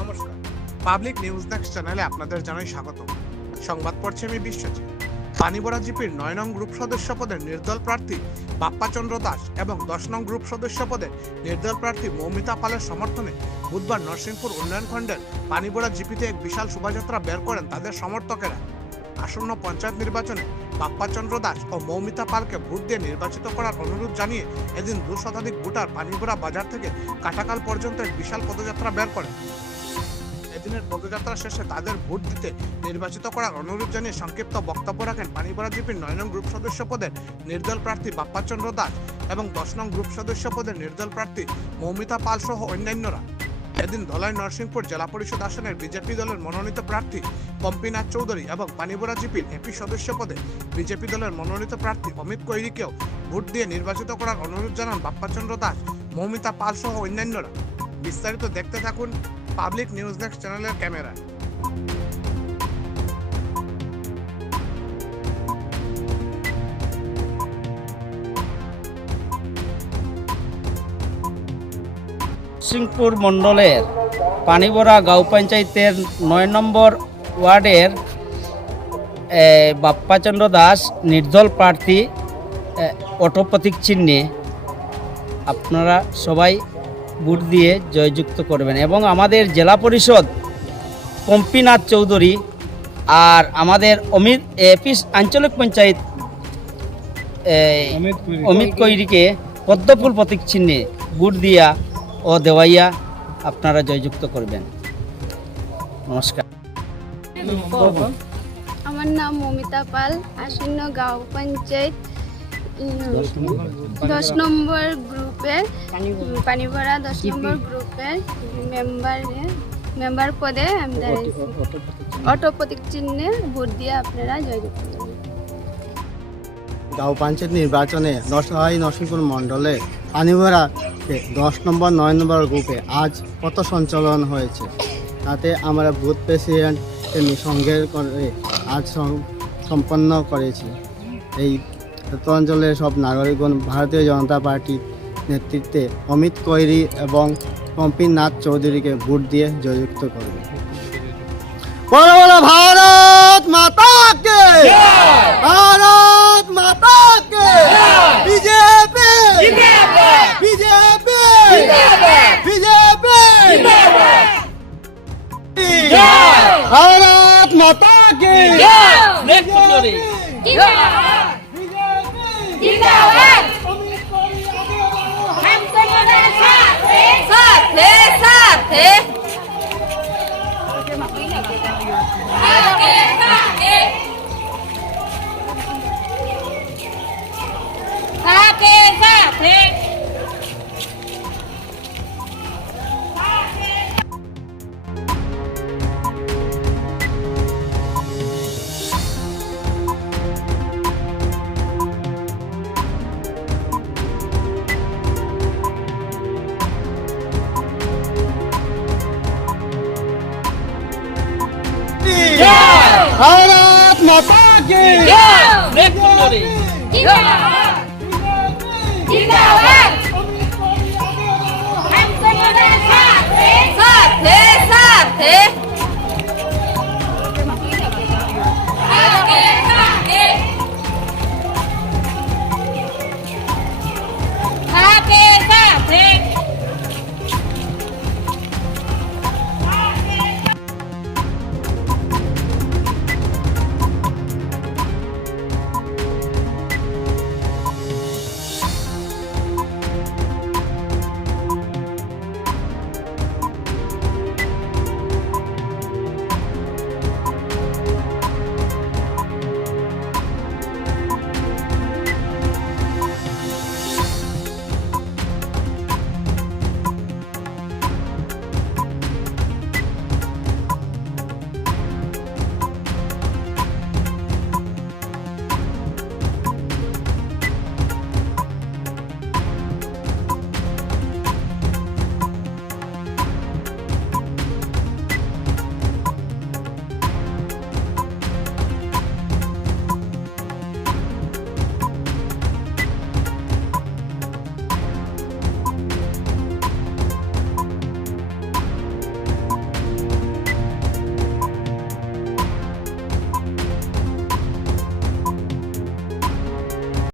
নমস্কার। Public news next চ্যানেলে আপনাদের জানাই স্বাগত সংবাদ পড়ছে আমি বিশ্বজিৎ। পানিবড়া জিপির নয় নং গ্রুপ সদস্য পদের নির্দল প্রার্থী বাপ্পাচন্দ্র দাস এবং দশ নং গ্রুপ সদস্য পদে নির্দল প্রার্থী মৌমিতা পালের সমর্থনে বুধবার নরসিংপুর উন্নয়ন খণ্ডের পানিবড়া জিপিতে এক বিশাল শোভাযাত্রা বের করেন তাদের সমর্থকেরা। আসন্ন পঞ্চায়েত নির্বাচনে বাপ্পাচন্দ্র দাস ও মৌমিতা পালকে ভোট দিয়ে নির্বাচিত করার অনুরোধ জানিয়ে এদিন দু শতাধিক ভোটার পানিগোড়া বাজার থেকে কাটাকাল পর্যন্ত এক বিশাল পদযাত্রা বের করেন। এদিনের পদযাত্রা শেষে তাদের ভোট দিতে নির্বাচিত করার অনুরোধ জানিয়ে সংক্ষিপ্ত বক্তব্য রাখেন পানিগড়া জিপির নয় নং গ্রুপ সদস্য পদের নির্দল প্রার্থী বাপ্পাচন্দ্র দাস এবং দশ নং গ্রুপ সদস্য পদের নির্দল প্রার্থী মৌমিতা পাল সহ অন্যান্যরা। এদিন ধলাই নরসিংপুর জেলা পরিষদ আসনের বিজেপি দলের মনোনীত প্রার্থী পম্পিনাথ চৌধুরী এবং পানিবড়া জিপির এপি সদস্য পদে বিজেপি দলের মনোনীত প্রার্থী অমিত কৈরিকেও ভোট দিয়ে নির্বাচিত করার অনুরোধ জানান বাপ্পাচন্দ্র দাস, মৌমিতা পাল সহ অন্যান্যরা। বিস্তারিত দেখতে থাকুন পাবলিক নিউজ নেক্সট চ্যানেলের ক্যামেরা। সিংপুর মণ্ডলের পানিবরা গাঁও পঞ্চায়েতের নয় নম্বর ওয়ার্ডের বাপ্পাচন্দ্র দাস নির্দল প্রার্থী এ, অটো প্রতীক চিহ্নে। আপনারা সবাই ভোট দিয়ে জয়যুক্ত করবেন। এবং আমাদের জেলা পরিষদ পম্পিনাথ চৌধুরী আর আমাদের অমিত এপি আঞ্চলিক পঞ্চায়েত অমিত কৈরিকে পদ্মফুল প্রতীক চিহ্নে ভোট দিয়া ও দেওয়াইয়া আপনারা জয়যুক্ত করবেন। নমস্কার। আমার নাম মমিতা পাল আসন্ন গাঁও পঞ্চায়েত দশ নম্বর গ্রুপের পানিভরা। দশ নম্বর গ্রুপের মেম্বার মেম্বার পদে আমি দাঁড়িয়েছি অটো প্রতীক চিহ্নে ভোট দিয়ে আপনারা জয়যুক্ত গাঁও পঞ্চায়েত নির্বাচনে নরসহাই নরসিংপুর মণ্ডলে পানিভরা দশ নম্বর নয় নম্বর গ্রুপে আজ কত সঞ্চালন হয়েছে। তাতে আমরা বুথ প্রেসিডেন্ট সঙ্গে করে আজ সম- সম্পন্ন করেছি। এই অঞ্চলের সব নাগরিকগণ ভারতীয় জনতা পার্টির নেতৃত্বে অমিত কৈরি এবং পম্পিন নাথ চৌধুরীকে ভোট দিয়ে জয়যুক্ত করবে। বলো বলো ভারত মাতা কে ভারত মাতা কে বিজেপি! বিজেপি! বিজেপি! ভারত মাতা কে 네. ভারত মাতা কে জিন্দাবাদ